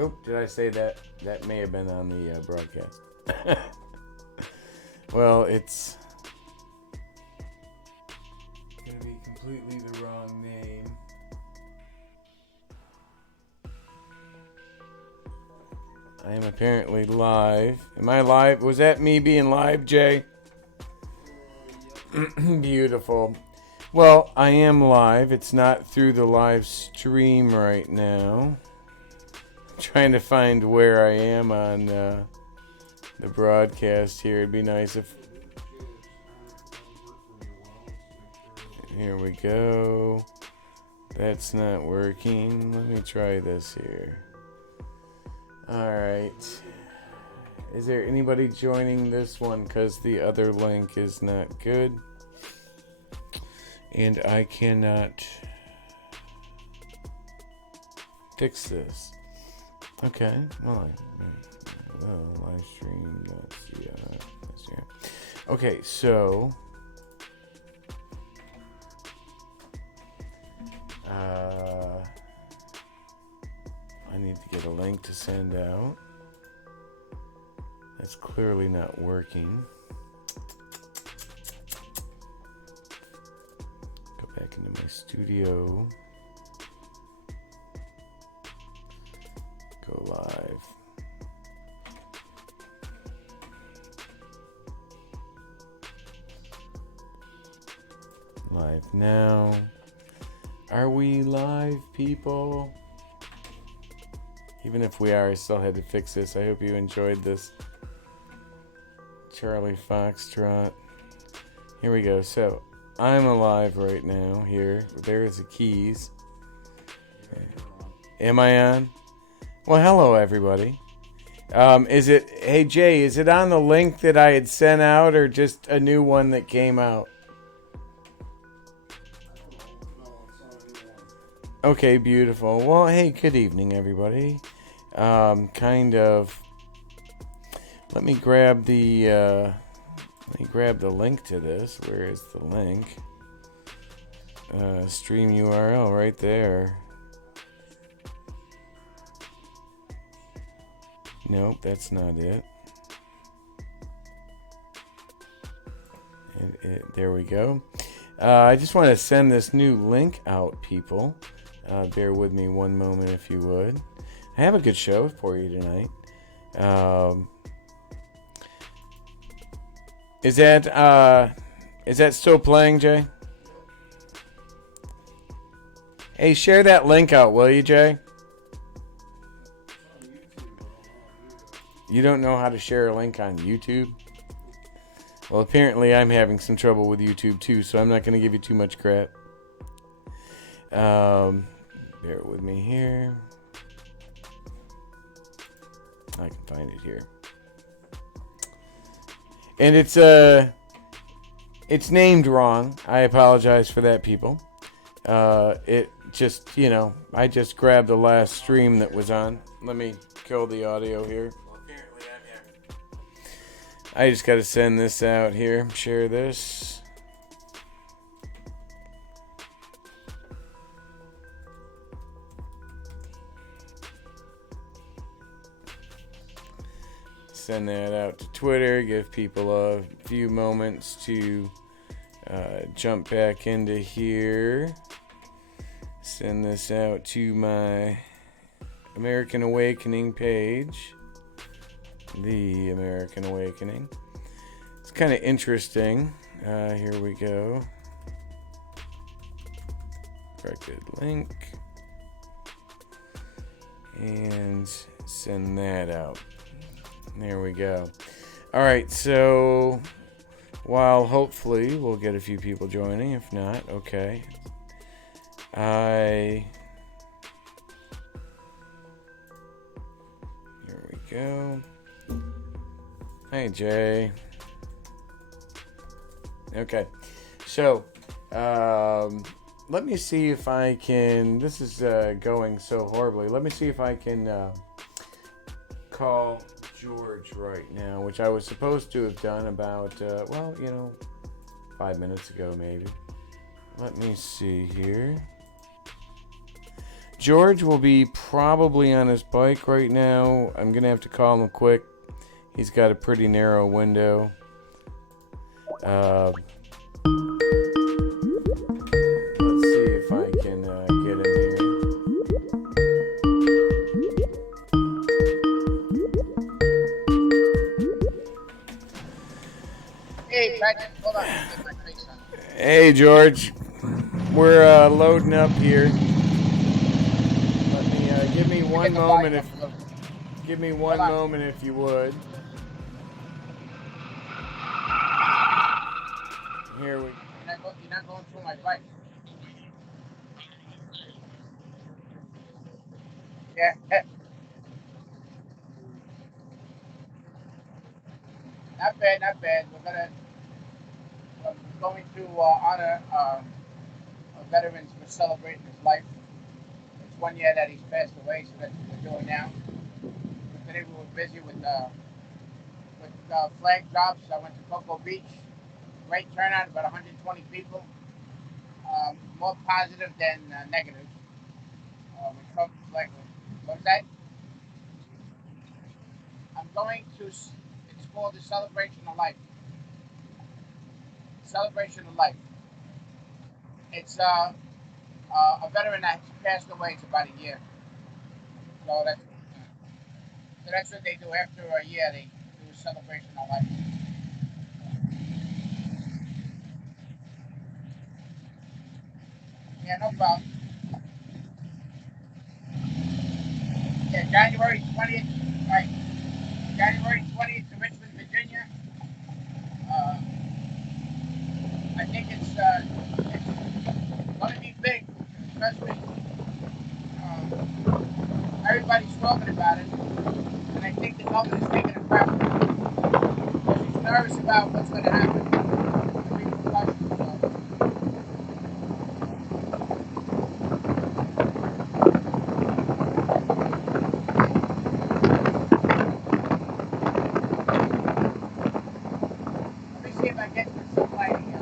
Oh, did I say that? That may have been on the broadcast. Well, it's gonna be completely the wrong name. I am apparently live. Am I live? Was that me being live, Jay? Beautiful. Well, I am live. It's not through the live stream right now. I'm trying to find where I am on the broadcast here. It'd be nice if... Here we go. That's not working. Let me try this here. Alright. Is there anybody joining this one? Because the other link is not good. And I cannot fix this. Okay. Well, live stream. Okay, so... I need to get a link to send out. That's clearly not working. Go back into my studio. Go live. Live now. Are we live, people? Even if we are, I still had to fix this. I hope you enjoyed this. Charlie Foxtrot. Here we go. So, I'm alive right now here. There's the keys. Am I on? Well, hello, everybody. Hey, Jay, is it on the link that I had sent out or just a new one that came out? Okay, beautiful. Well, hey, good evening, everybody. Let me grab the link to this. Where is the link? Stream URL right there. Nope, that's not it. There we go. I just want to send this new link out, people. Bear with me one moment if you would. I have a good show for you tonight. Is that still playing, Jay? Hey, share that link out, will you, Jay? You don't know how to share a link on YouTube? Well, apparently I'm having some trouble with YouTube too, so I'm not going to give you too much crap. Bear with me here. I can find it here. And it's named wrong. I apologize for that, people. It just, I just grabbed the last stream that was on. Let me kill the audio here. Well, apparently I just got to send this out here. Share this. Send that out to Twitter, give people a few moments to jump back into here. Send this out to my American Awakening page. The American Awakening. It's kind of interesting. Here we go. Corrected link. And send that out. There we go. All right, so while hopefully we'll get a few people joining, if not, okay. Here we go. Hey, Jay. Okay, so let me see if I can. This is going so horribly. Let me see if I can call George right now, which I was supposed to have done about 5 minutes ago maybe. Let me see here. George will be probably on his bike right now. I'm going to have to call him quick. He's got a pretty narrow window. Let's see if I can get him here. Hey, Patrick, hold on. Get my face on. Hey, George. We're loading up here. Let me give me one moment if you would. Here we. You're not going through my bike. Yeah. Not bad, not bad. We're going to honor a veteran for celebrating his life. It's 1 year that he's passed away, so that's what we're doing now. Today we were busy with flag drops. I went to Cocoa Beach. Great turnout, about 120 people. More positive than negative. Trump flag. What was that? I'm going to. It's called the Celebration of Life. Celebration of Life. It's a veteran that passed away. It's about a year. So that's what they do after a year. They do a celebration of life. Yeah, no problem. Yeah, January 20th. Right. January 20th to Richmond, Virginia. Uh, I think it's going to be big, especially everybody's talking about it, and I think the governor's taking a crap because he's nervous about what's going to happen. The repercussions. Let me see if I get some lighting here.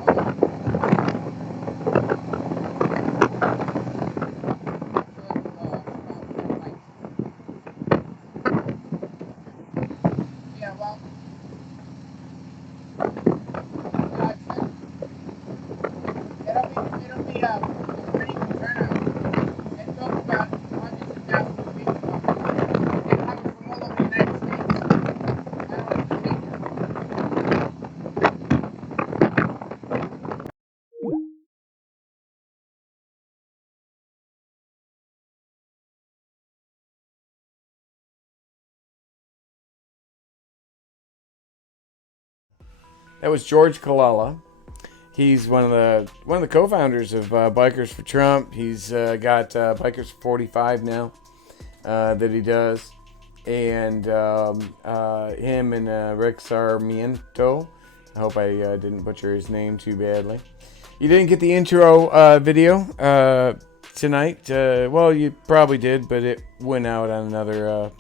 Yeah, well, it'll be a pretty good turnout. They talk about hundreds of thousands of people coming. They're coming from all over the United States. Not only Virginia. That was George Kalala. He's one of the co-founders of Bikers for Trump. He's got Bikers for 45 now that he does, and him and Rick Sarmiento. I hope I didn't butcher his name too badly. You didn't get the intro video tonight. Well, you probably did, but it went out on another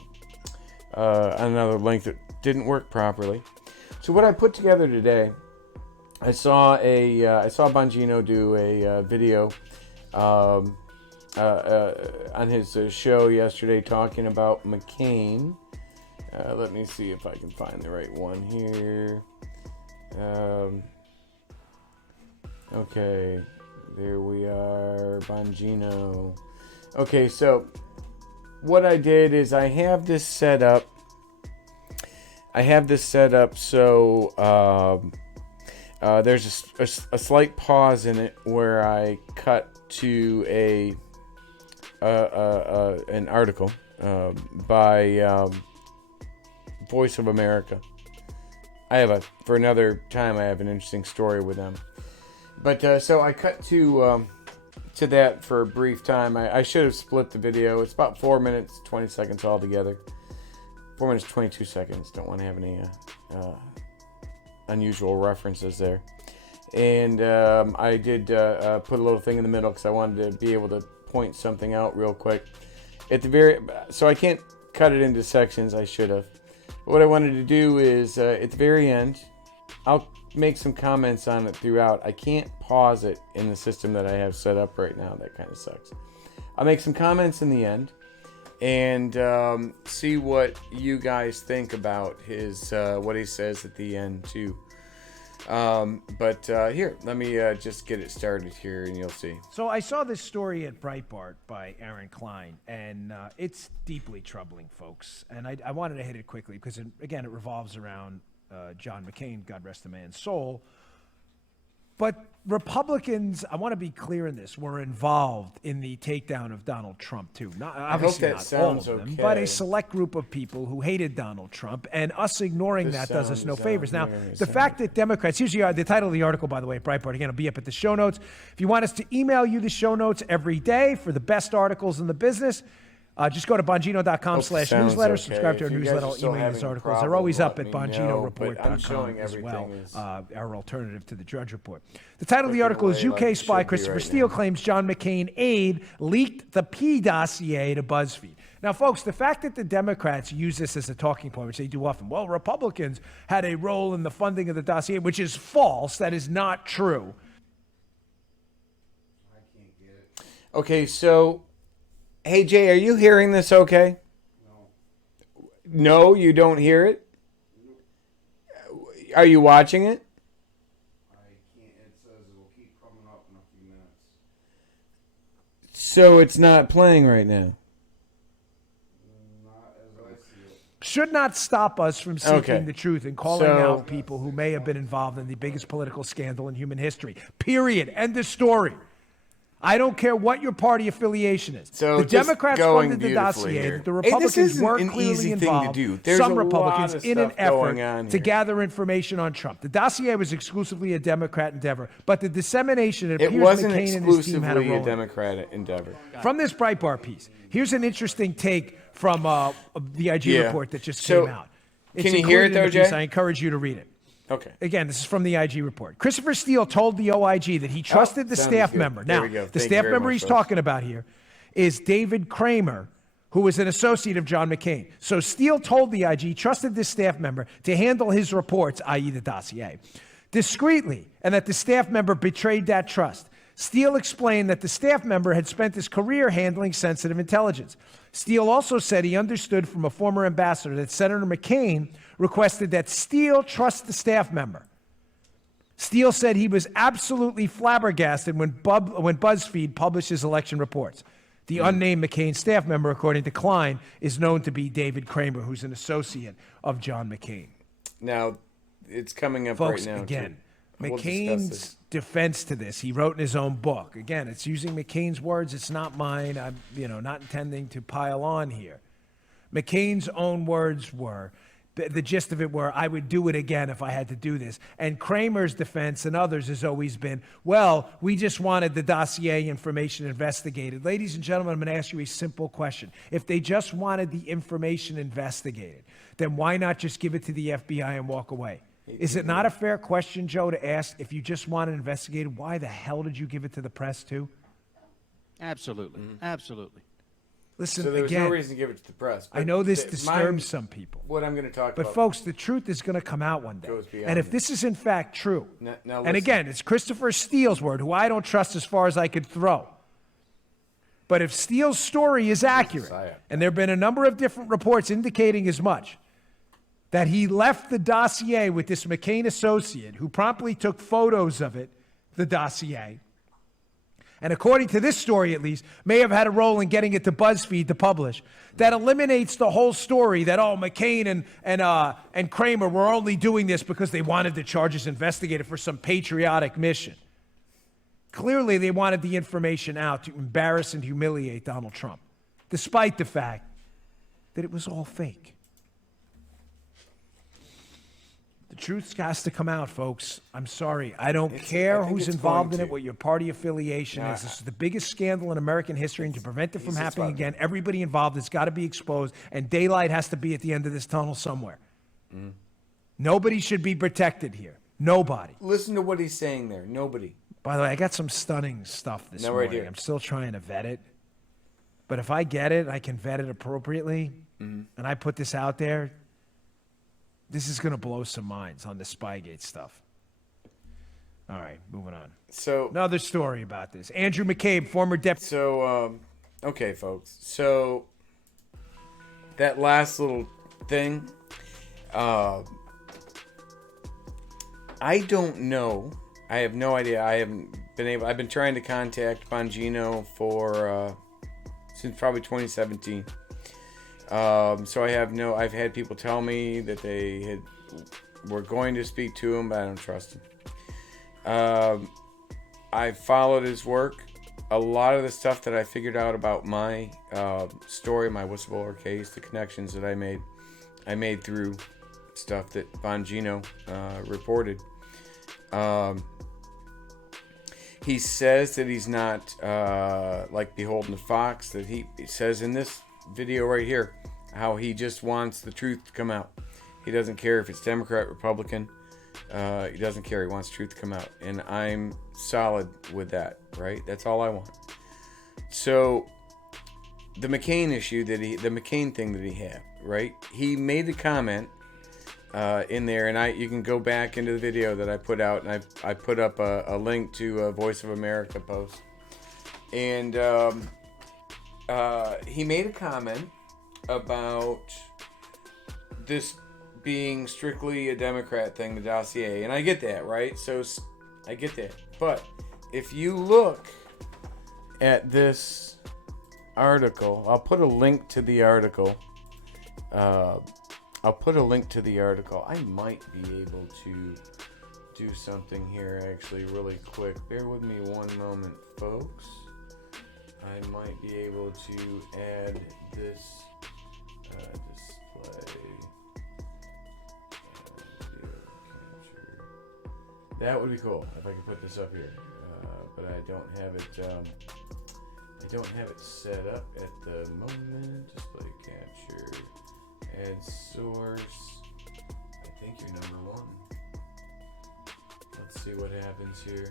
link that didn't work properly. So what I put together today, I saw Bongino do a video on his show yesterday talking about McCain. Let me see if I can find the right one here. Okay, there we are, Bongino. Okay, so what I did is I have this set up so there's a slight pause in it where I cut to an article by Voice of America. For another time I have an interesting story with them. But so I cut to that for a brief time. I should have split the video. It's about 4 minutes 20 seconds altogether. 4 minutes 22 seconds. Don't want to have any unusual references there. And I did put a little thing in the middle because I wanted to be able to point something out real quick. So I can't cut it into sections. I should have. But what I wanted to do is at the very end, I'll make some comments on it throughout. I can't pause it in the system that I have set up right now. That kind of sucks. I'll make some comments in the end and see what you guys think about his what he says at the end too. But here, let me just get it started here, and you'll see. So I saw this story at Breitbart by Aaron Klein, and it's deeply troubling, folks. And I wanted to hit it quickly because, again, it revolves around John McCain, God rest the man's soul. But Republicans, I want to be clear in this, were involved in the takedown of Donald Trump, too. Obviously not all of them, but a select group of people who hated Donald Trump, and us ignoring that does us no favors. Now, the fact that Democrats, here's the title of the article, by the way, at Breitbart. Again, it'll be up at the show notes. If you want us to email you the show notes every day for the best articles in the business, just go to Bongino.com/newsletter. Subscribe to our newsletter. I'll email these articles. They're always up at BonginoReport.com as well. Our alternative to the Drudge Report. The title of the article is UK spy Christopher Steele claims John McCain aide leaked the P dossier to BuzzFeed. Now, folks, the fact that the Democrats use this as a talking point, which they do often, well, Republicans had a role in the funding of the dossier, which is false. That is not true. I can't get it. Okay, so... Hey, Jay, are you hearing this okay? No. No, you don't hear it? Are you watching it? I can't. It says it will keep coming up in a few minutes. So it's not playing right now? Not as I see it. Should not stop us from seeking the truth and calling out people who may have been involved in the biggest political scandal in human history. Period. End of story. I don't care what your party affiliation is. So the Democrats funded the dossier. Here. The Republicans were clearly involved. Some Republicans in an effort to gather information on Trump. The dossier was exclusively a Democrat endeavor, but the dissemination, it appears McCain and his team had a role. It wasn't exclusively a Democrat endeavor. From this Breitbart piece, here's an interesting take from the IG report that just came out. Can you hear it, though, Jay? I encourage you to read it. Okay. Again, this is from the IG report. Christopher Steele told the OIG that he trusted the staff member. Now, the staff member he's talking about here is David Kramer, who was an associate of John McCain. So Steele told the IG he trusted this staff member to handle his reports, i.e. the dossier, discreetly, and that the staff member betrayed that trust. Steele explained that the staff member had spent his career handling sensitive intelligence. Steele also said he understood from a former ambassador that Senator McCain requested that Steele trust the staff member. Steele said he was absolutely flabbergasted when BuzzFeed published his election reports. The unnamed McCain staff member, according to Klein, is known to be David Kramer, who's an associate of John McCain. Now, it's coming up Folks, right now. Again, McCain's defense to this, he wrote in his own book. Again, it's using McCain's words. It's not mine. I'm, not intending to pile on here. McCain's own words were, the gist of it were, I would do it again if I had to do this. And Kramer's defense and others has always been, well, we just wanted the dossier information investigated. Ladies and gentlemen, I'm going to ask you a simple question. If they just wanted the information investigated, then why not just give it to the FBI and walk away? Is it not a fair question, Joe, to ask if you just want it investigated, why the hell did you give it to the press too? Absolutely. Absolutely. Listen, so there was again, no reason to give it to the press. I know this disturbs some people. What I'm going to talk but about. But folks, the truth is going to come out one day. And if this is in fact true, now and again, it's Christopher Steele's word, who I don't trust as far as I could throw. But if Steele's story is accurate, and there have been a number of different reports indicating as much, that he left the dossier with this McCain associate who promptly took photos of it, the dossier, and according to this story at least, may have had a role in getting it to BuzzFeed to publish. That eliminates the whole story that, McCain and Kramer were only doing this because they wanted the charges investigated for some patriotic mission. Clearly, they wanted the information out to embarrass and humiliate Donald Trump, despite the fact that it was all fake. The truth has to come out, folks. I'm sorry. I don't care who's involved in it, what your party affiliation is. This is the biggest scandal in American history, and to prevent it from happening again, everybody involved has got to be exposed, and daylight has to be at the end of this tunnel somewhere. Nobody should be protected here. Nobody. Listen to what he's saying there. Nobody. By the way, I got some stunning stuff this morning. Right here. I'm still trying to vet it. But if I get it, I can vet it appropriately, and I put this out there, this is going to blow some minds on the Spygate stuff. All right, moving on. So another story about this. Andrew McCabe, former deputy. So Okay, folks. So that last little thing, I don't know. I have no idea. I haven't been able. I've been trying to contact Bongino for since probably 2017. So I have no. I've had people tell me that they were going to speak to him, but I don't trust him. I followed his work. A lot of the stuff that I figured out about my story, my whistleblower case, the connections that I made through stuff that Bongino reported. He says that he's not like beholden to Fox. That he says in this video right here how he just wants the truth to come out. He doesn't care if it's Democrat, Republican. He doesn't care. He wants truth to come out, and I'm solid with that. Right? That's all I want. So the McCain issue the McCain thing that he had, right? He made the comment in there, and you can go back into the video that I put out, and I put up a link to a Voice of America post, and he made a comment about this being strictly a Democrat thing, the dossier, and I get that, right? So I get that, but if you look at this article, I'll put a link to the article. I might be able to do something here actually really quick. Bear with me one moment, folks. I might be able to add this display. Video capture. That would be cool if I could put this up here. But I don't have it set up at the moment. Display capture. Add source. I think you're number one. Let's see what happens here.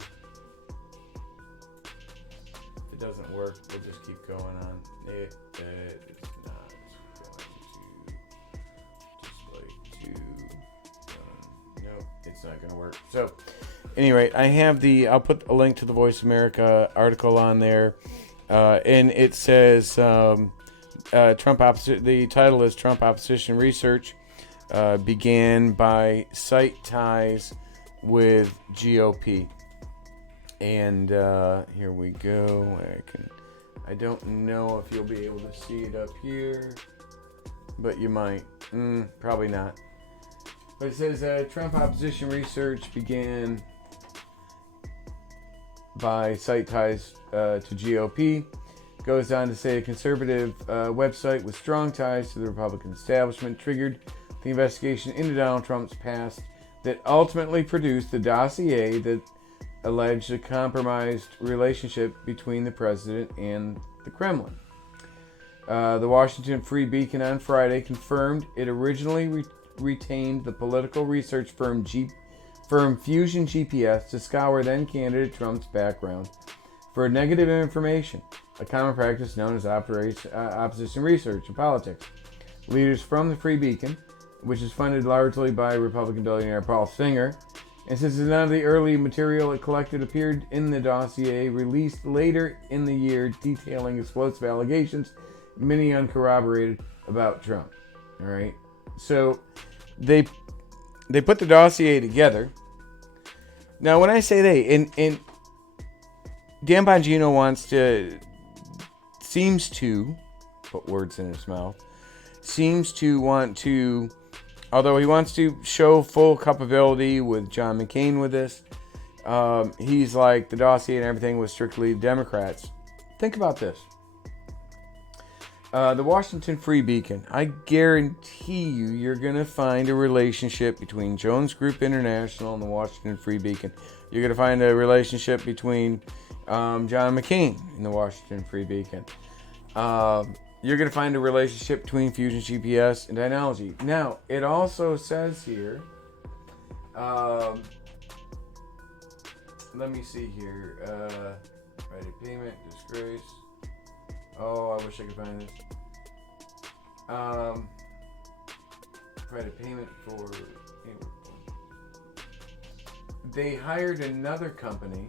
If it doesn't work, we'll just keep going on. It is not going to display to done. Nope, it's not going to work. So, anyway, I'll put a link to the Voice of America article on there, and it says. The title is Trump Opposition Research began by cite ties with GOP. And here we go. I don't know if you'll be able to see it up here, but you might. Probably not. But it says Trump Opposition Research began by cite ties to GOP. Goes on to say a conservative website with strong ties to the Republican establishment triggered the investigation into Donald Trump's past that ultimately produced the dossier that alleged a compromised relationship between the president and the Kremlin. The Washington Free Beacon on Friday confirmed it originally retained the political research firm Fusion GPS to scour then-candidate Trump's background for negative information, a common practice known as opposition research in politics. Leaders from the Free Beacon, which is funded largely by Republican billionaire Paul Singer, and since none of the early material it collected appeared in the dossier released later in the year detailing explosive allegations, many uncorroborated, about Trump. All right, so they put the dossier together. Now, when I say they, and Dan Bongino seems to put words in his mouth, although he wants to show full culpability with John McCain with this, he's like the dossier and everything was strictly Democrats. Think about this. The Washington Free Beacon, I guarantee you're going to find a relationship between Jones Group International and the Washington Free Beacon. You're going to find a relationship between John McCain and the Washington Free Beacon. You're going to find a relationship between Fusion GPS and Dynology. Now, it also says here, let me see here, ready payment, disgrace. Oh, I wish I could find this. Credit payment for... They hired another company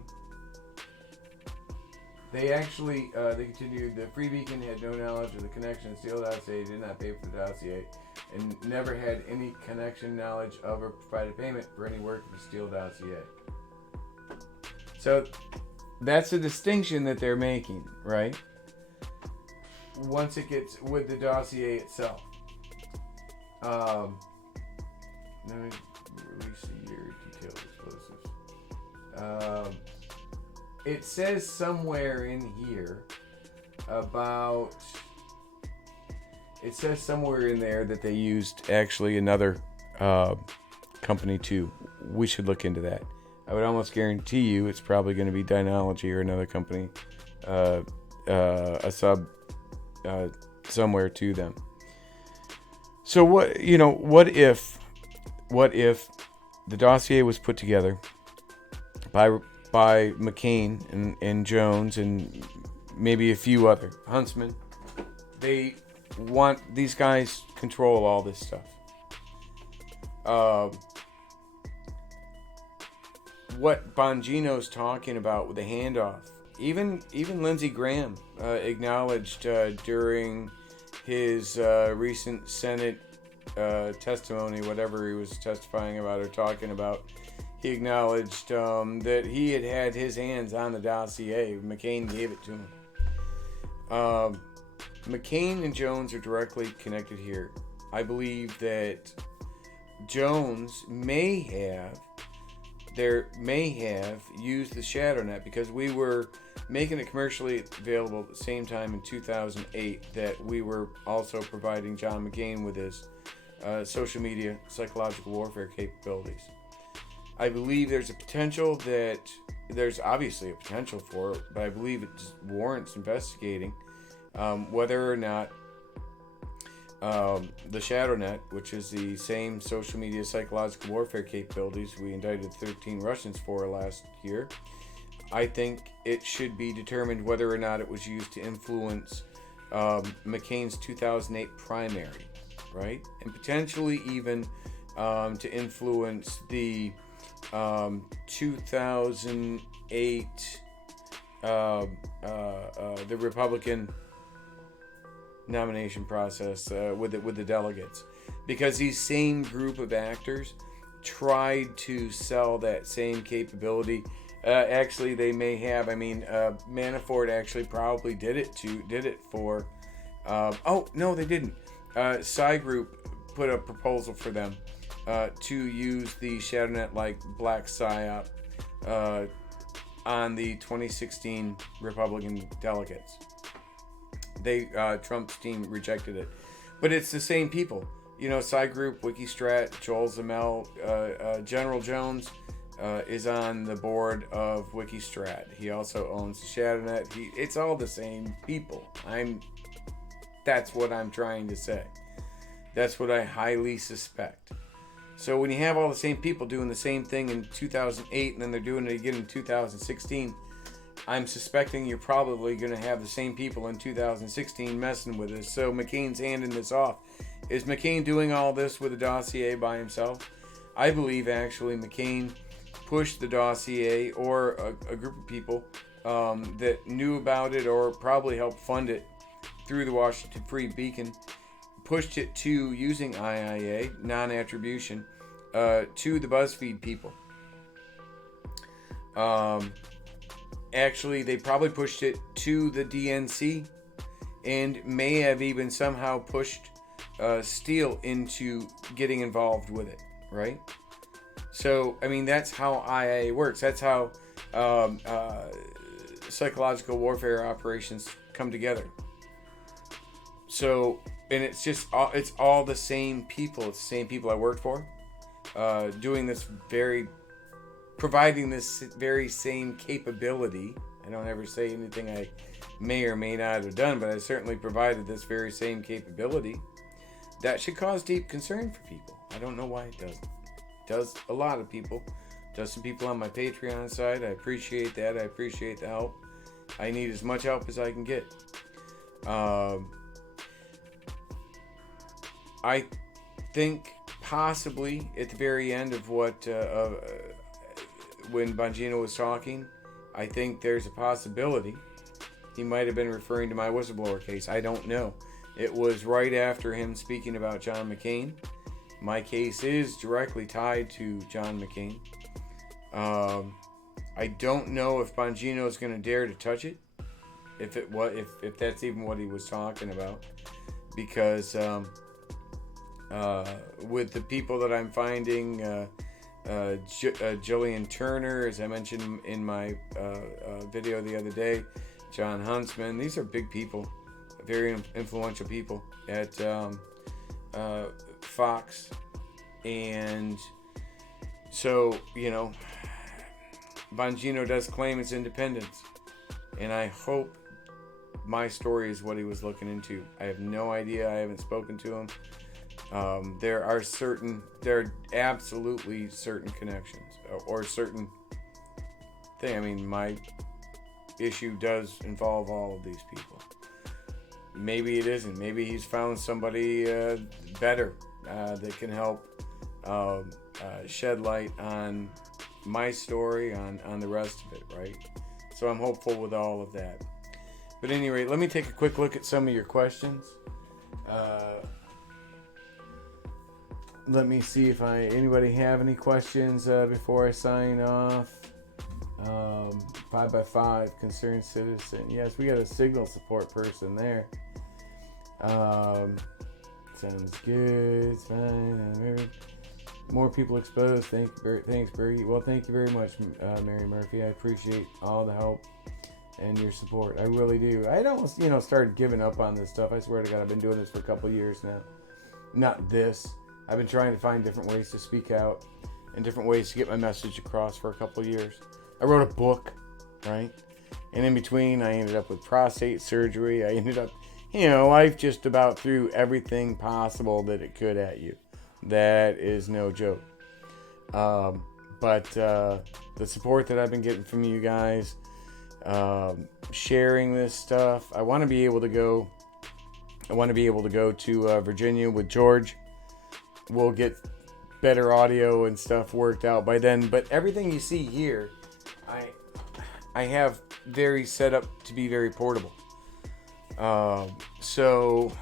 They actually, they continued, the Free Beacon had no knowledge of the connection to Steele dossier, did not pay for the dossier, and never had any connection, knowledge of, or provided payment for any work for Steele dossier. So that's a distinction that they're making, right? Once it gets with the dossier itself. Let me release the year, detailed explosives. It says somewhere in here about, it says somewhere in there that they used actually another company too. We should look into that. I would almost guarantee you it's probably going to be Dynology or another company, a sub somewhere to them. So what if the dossier was put together by McCain and Jones and maybe a few other Huntsman? They want these guys control all this stuff. What Bongino's talking about with the handoff, even Lindsey Graham acknowledged during his recent Senate testimony, whatever he was testifying about or talking about, he acknowledged that he had his hands on the dossier. McCain gave it to him. McCain and Jones are directly connected here. I believe that Jones may have used the shadow net because we were making it commercially available at the same time in 2008 that we were also providing John McCain with his social media psychological warfare capabilities. I believe there's obviously a potential for it, but I believe it warrants investigating whether or not the ShadowNet, which is the same social media psychological warfare capabilities we indicted 13 Russians for last year, I think it should be determined whether or not it was used to influence McCain's 2008 primary, right? And potentially even to influence the 2008 the Republican nomination process with the delegates, because these same group of actors tried to sell that same capability. Actually, they may have. I mean, Manafort actually probably did it for. Oh no, they didn't. Psy Group put a proposal for them to use the ShadowNet like black psyop on the 2016 Republican delegates. Trump's team rejected it, but it's the same people. Psy Group, Wikistrat, Joel Zamel, General Jones is on the board of Wikistrat. He also owns the ShadowNet. It's all the same people. That's what I'm trying to say. That's what I highly suspect. So when you have all the same people doing the same thing in 2008 and then they're doing it again in 2016, I'm suspecting you're probably going to have the same people in 2016 messing with us. So McCain's handing this off. Is McCain doing all this with a dossier by himself? I believe actually McCain pushed the dossier, or a group of people that knew about it or probably helped fund it through the Washington Free Beacon, pushed it to using IIA, non-attribution, to the BuzzFeed people. Actually, they probably pushed it to the DNC and may have even somehow pushed Steele into getting involved with it, right? So, I mean, that's how IA works. That's how psychological warfare operations come together. So, and it's all the same people. It's the same people I worked for, providing this very same capability. I don't ever say anything I may or may not have done, but I certainly provided this very same capability. That should cause deep concern for people. I don't know why it doesn't. It does a lot of people. It does some people on my Patreon side. I appreciate that. I appreciate the help. I need as much help as I can get. I think possibly at the very end of what when Bongino was talking, I think there's a possibility He might have been referring to my whistleblower case. I don't know. It was right after him speaking about John McCain. My case is directly tied to John McCain. I don't know if Bongino is going to dare to touch it, if that's even what he was talking about, because with the people that I'm finding, Gillian Turner, as I mentioned in my video the other day, Jon Huntsman, these are big people, very influential people at Fox, and so, Bongino does claim his independence, and I hope my story is what he was looking into. I have no idea. I haven't spoken to him. There are absolutely certain connections or certain thing. I mean, my issue does involve all of these people. Maybe it isn't. Maybe he's found somebody better that can help shed light on my story, on the rest of it, right? So I'm hopeful with all of that. But at any rate, let me take a quick look at some of your questions. Let me see if anybody have any questions before I sign off. 5x5, concerned citizen. Yes, we got a signal support person there. Sounds good. It's fine. More people exposed. Thanks, Bergie. Well, thank you very much, Mary Murphy. I appreciate all the help and your support. I really do. I almost, started giving up on this stuff. I swear to God, I've been doing this for a couple years now. Not this. I've been trying to find different ways to speak out and different ways to get my message across for a couple years. I wrote a book, right? And in between, I ended up with prostate surgery. I ended up, life just about threw everything possible that it could at you. That is no joke. But the support that I've been getting from you guys, sharing this stuff, I want to be able to go to Virginia with George. We'll get better audio and stuff worked out by then. But everything you see here, I have very set up to be very portable. So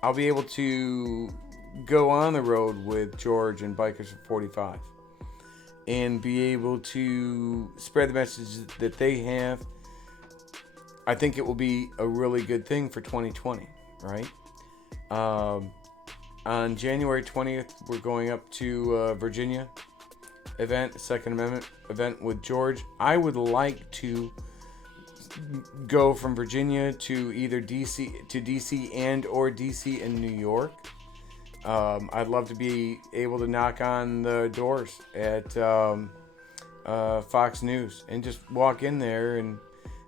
I'll be able to go on the road with George and Bikers for 45 and be able to spread the message that they have. I think it will be a really good thing for 2020, right? On January 20th, we're going up to Virginia event, Second Amendment event with George. I would like to go from Virginia to either DC and or DC and New York. I'd love to be able to knock on the doors at Fox News and just walk in there, and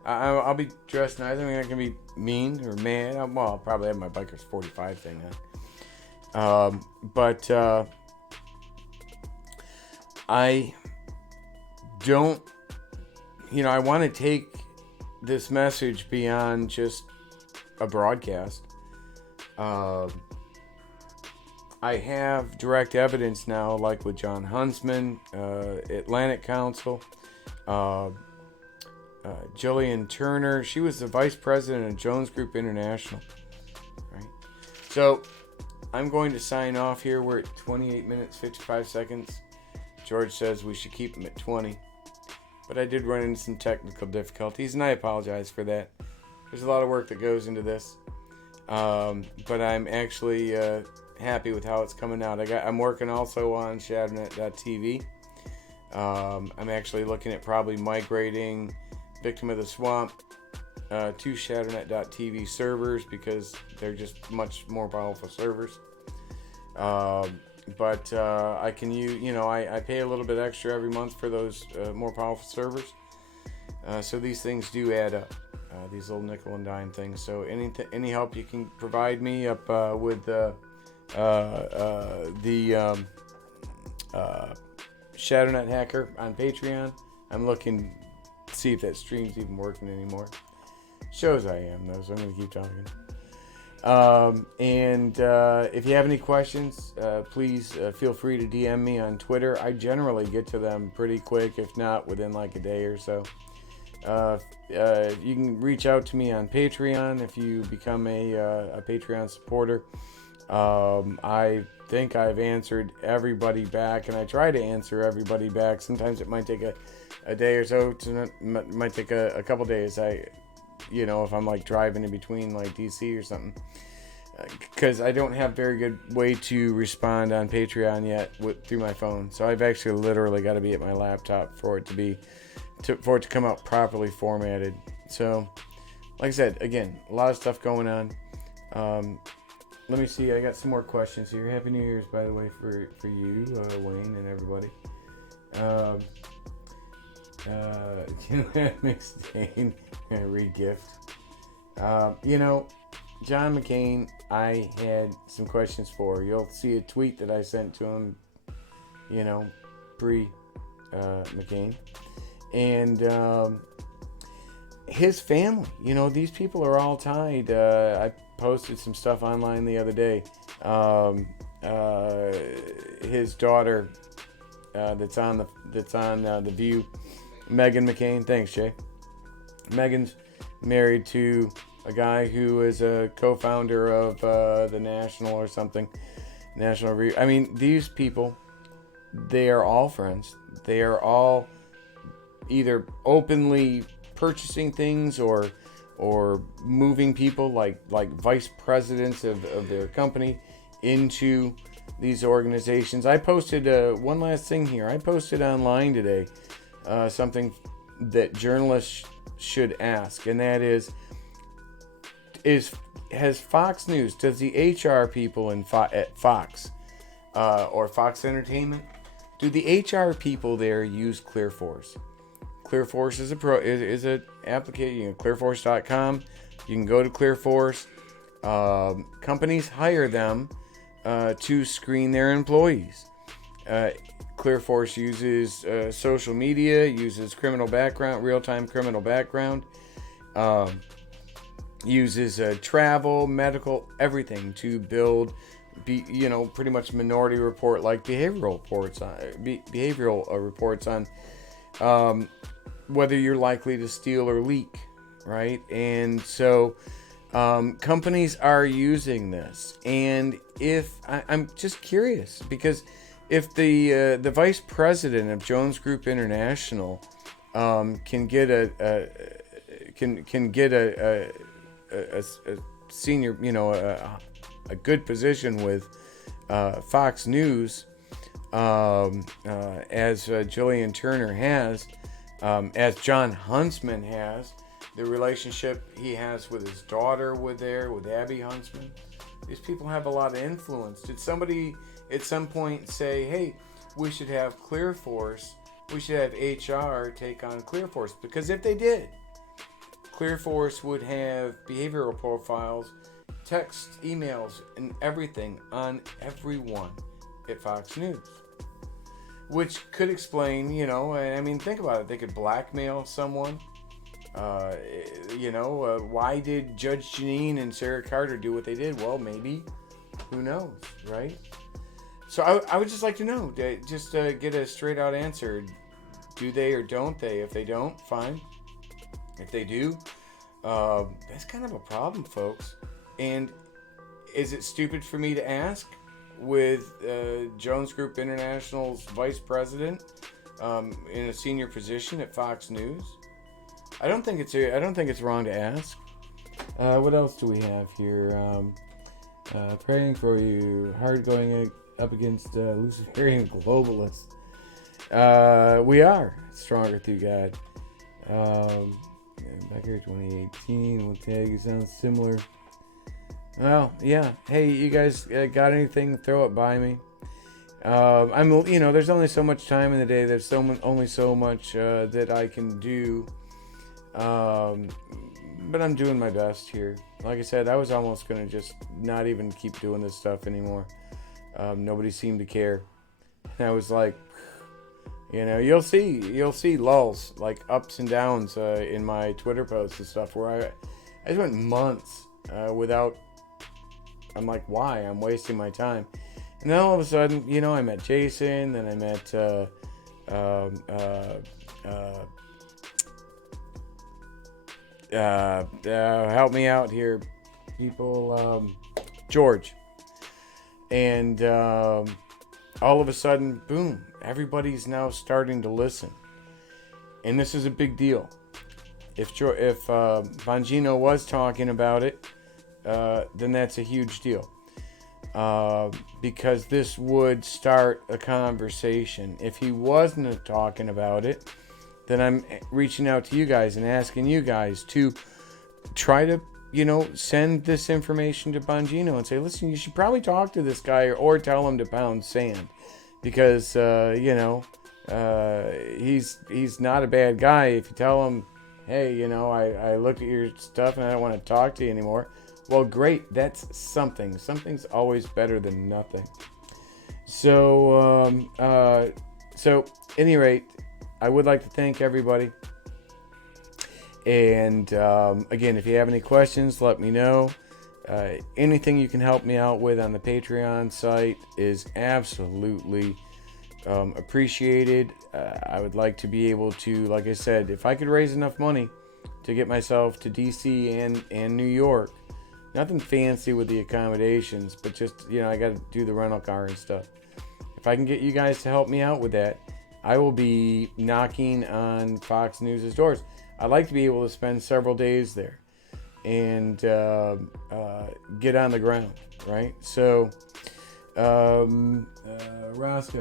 I'll be dressed nice. I mean, I can be mean or mad. I'll probably have my Bikers 45 thing on. But I don't, I want to take this message beyond just a broadcast. I have direct evidence now, like with Jon Huntsman, Atlantic Council, Gillian Turner. She was the vice president of Jones Group International. Right. So I'm going to sign off here. We're at 28 minutes, 55 seconds. George says we should keep them at 20. But I did run into some technical difficulties, and I apologize for that. There's a lot of work that goes into this. But I'm actually happy with how it's coming out. I'm working also on shadownet.tv. I'm actually looking at probably migrating Victim of the Swamp to shadownet.tv servers because they're just much more powerful servers. But I can use, I pay a little bit extra every month for those more powerful servers. So these things do add up, these little nickel and dime things. So any help you can provide me up with the ShadowNet Hacker on Patreon. I'm looking to see if that stream's even working anymore. Shows I am, though, so I'm going to keep talking. And if you have any questions, please feel free to DM me on Twitter. I generally get to them pretty quick, if not within like a day or so. You can reach out to me on Patreon if you become a Patreon supporter. I think I've answered everybody back, and I try to answer everybody back. Sometimes it might take a day or so. It might take a couple days. If I'm like driving in between like DC or something, because I don't have very good way to respond on Patreon yet through my phone. So I've actually literally got to be at my laptop for it to come out properly formatted. So, like I said, again, a lot of stuff going on. Let me see. I got some more questions here. Happy New Year's, by the way, for you, Wayne, and everybody. McStain, re-gift. John McCain, I had some questions for. You'll see a tweet that I sent to him, pre-McCain. And his family, these people are all tied. I posted some stuff online the other day. His daughter, that's on the View, Meghan McCain. Thanks, Jay. Meghan's married to a guy who is a co-founder of the National or something. National Review. I mean, these people, they are all friends. They are all either openly purchasing things or moving people like vice presidents of their company into these organizations. I posted one last thing here. I posted online today something that journalists should ask, and that has Fox News, does the HR people at Fox or Fox Entertainment, do the HR people there use ClearForce? ClearForce is an application. ClearForce.com. You can go to ClearForce. Companies hire them to screen their employees. ClearForce uses social media, uses criminal background, real-time criminal background, uses travel, medical, everything to build, pretty much Minority Report like behavioral reports on whether you're likely to steal or leak, right? And so companies are using this. And I'm just curious, because if the vice president of Jones Group International can get a senior, a good position with Fox News, as Gillian Turner has, as Jon Huntsman has, the relationship he has with his daughter with Abby Hunsman. These people have a lot of influence. Did somebody at some point say, hey, we should have ClearForce, we should have HR take on ClearForce? Because if they did, ClearForce would have behavioral profiles, text, emails, and everything on everyone at Fox News. Which could explain, think about it. They could blackmail someone. Why did Judge Jeanine and Sarah Carter do what they did? Well, maybe. Who knows, right? So I would just like to know, just get a straight out answer. Do they or don't they? If they don't, fine. If they do, that's kind of a problem, folks. And is it stupid for me to ask? With Jones Group International's vice president in a senior position at Fox News, I don't think it's wrong to ask. What else do we have here? Praying for you, hard going up against Luciferian globalists. We are stronger through God. Back here, 2018. We'll tag you. Sounds similar. Well, yeah. Hey, you guys got anything? Throw it by me. There's only so much time in the day. There's only so much that I can do. But I'm doing my best here. Like I said, I was almost going to just not even keep doing this stuff anymore. Nobody seemed to care. And I was like, you'll see lulls, like ups and downs in my Twitter posts and stuff where I went months without. I'm like, why? I'm wasting my time. And then all of a sudden, I met Jason, then I met help me out here, people. George. And all of a sudden, boom, everybody's now starting to listen. And this is a big deal. If Bongino was talking about it, then that's a huge deal. Because this would start a conversation. If he wasn't talking about it, then I'm reaching out to you guys and asking you guys to try to, send this information to Bongino and say, listen, you should probably talk to this guy or tell him to pound sand. Because, he's not a bad guy. If you tell him, hey, I looked at your stuff and I don't want to talk to you anymore. Well, great. That's something. Something's always better than nothing. So, any rate, I would like to thank everybody. And again, if you have any questions, let me know. Anything you can help me out with on the Patreon site is absolutely appreciated. I would like to be able to, like I said, if I could raise enough money to get myself to DC and New York, nothing fancy with the accommodations, but just, I got to do the rental car and stuff. If I can get you guys to help me out with that, I will be knocking on Fox News' doors. I'd like to be able to spend several days there and get on the ground, right? So, Roscoe,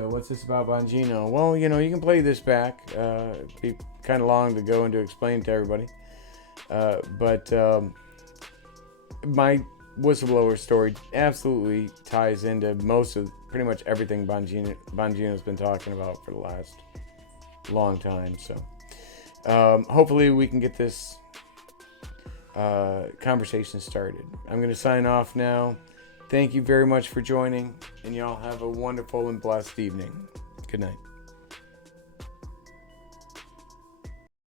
what's this about Bongino? Well, you can play this back. It'd be kind of long to go into explain to everybody. But my whistleblower story absolutely ties into pretty much everything Bongino's been talking about for the last long time. So hopefully we can get this conversation started. I'm going to sign off now. Thank you very much for joining, and y'all have a wonderful and blessed evening. Good night.